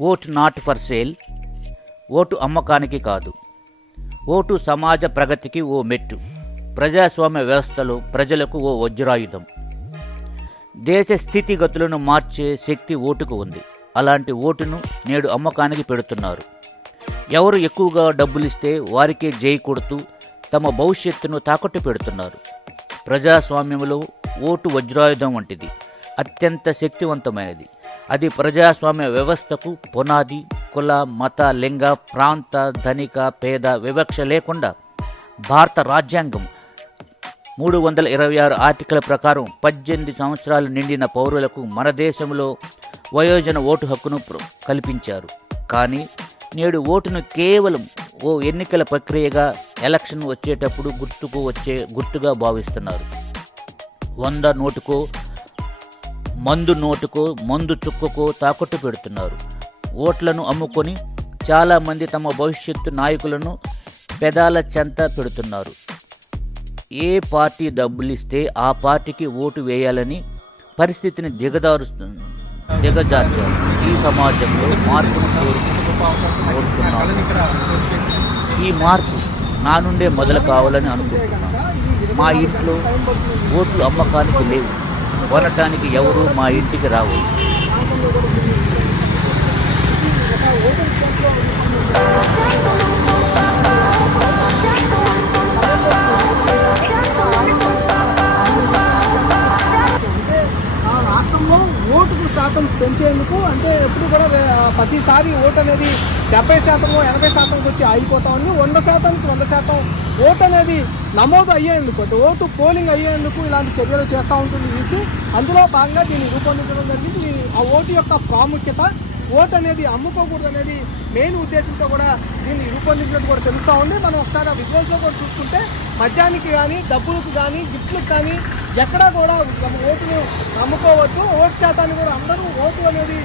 Vote not for sale vote అమ్మకానికి కాదు. Vote సమాజ ప్రగతికి ఓ మెట్టు. ప్రజాస్వామ్య వ్యవస్థలో ప్రజలకు ఓ వజ్రాయుధం. దేశ స్థితిగతులను మార్చే శక్తి ఓటుకు ఉంది. అలాంటి ఓటును నేడు అమ్మకానికి పెడుతున్నారు. ఎవరు ఎక్కువగా డబ్బులిస్తే వారికే జై కొడుతూ తమ భవిష్యత్తును తాకట్టు పెడుతున్నారు. ప్రజాస్వామ్యంలో ఓటు వజ్రాయుధం వంటిది అత్యంత శక్తివంతమైనది. అది ప్రజాస్వామ్య వ్యవస్థకు పునాది కుల మత లింగ ప్రాంత ధనిక పేద వివక్ష లేకుండా భారత రాజ్యాంగం మూడు వందల ఇరవై ఆరు ఆర్టికల్ ప్రకారం పద్దెనిమిది సంవత్సరాలు నిండిన పౌరులకు మన దేశంలో వయోజన ఓటు హక్కును కల్పించారు. కానీ నేడు ఓటును కేవలం ఓ ఎన్నికల ప్రక్రియగా ఎలక్షన్ వచ్చేటప్పుడు గుర్తుకు వచ్చే గుర్తుగా భావిస్తున్నారు. వంద నోటుకో మందు నోటుకో మందు చుక్కుకో తాకట్టు పెడుతున్నారు. ఓట్లను అమ్ముకొని చాలామంది తమ భవిష్యత్తు నాయకులను పెదాల చెంత పెడుతున్నారు. ఏ పార్టీ డబ్బులిస్తే ఆ పార్టీకి ఓటు వేయాలని పరిస్థితిని దిగదారుస్తుంది దిగజార్చారు. ఈ సమాజంలో మార్పును ఈ మార్పు నా నుండే మొదలు కావాలని అనుకుంటున్నాను. మా ఇంట్లో ఓట్లు అమ్మకానికి లేవు. కొనటానికి ఎవరు మా ఇంటికి రావు. శాతం పెంచేందుకు అంటే ఎప్పుడు కూడా ప్రతిసారి ఓటు అనేది డెబ్బై శాతం ఎనభై శాతంకి వచ్చి ఆగిపోతా ఉంది. వంద శాతానికి వంద శాతం ఓటు అనేది నమోదు అయ్యేందుకు అంటే ఓటు పోలింగ్ అయ్యేందుకు ఇలాంటి చర్యలు చేస్తూ ఉంటుంది ఈసీ అందులో భాగంగా దీన్ని రూపొందించడం జరిగింది. ఆ ఓటు యొక్క ప్రాముఖ్యత ఓటు అనేది అమ్ముకోకూడదు అనేది మెయిన్ ఉద్దేశంతో కూడా దీన్ని రూపొందించినట్టు కూడా తెలుస్తూ ఉంది. మనం ఒకసారి ఆ విజువల్స్లో కూడా చూసుకుంటే మద్యానికి కానీ డబ్బులకు కానీ గిఫ్ట్లకు కానీ ఎక్కడా కూడా తమ ఓటును నమ్ముకోవద్దు ఓటు శాతాన్ని కూడా అందరూ ఓటు అనేది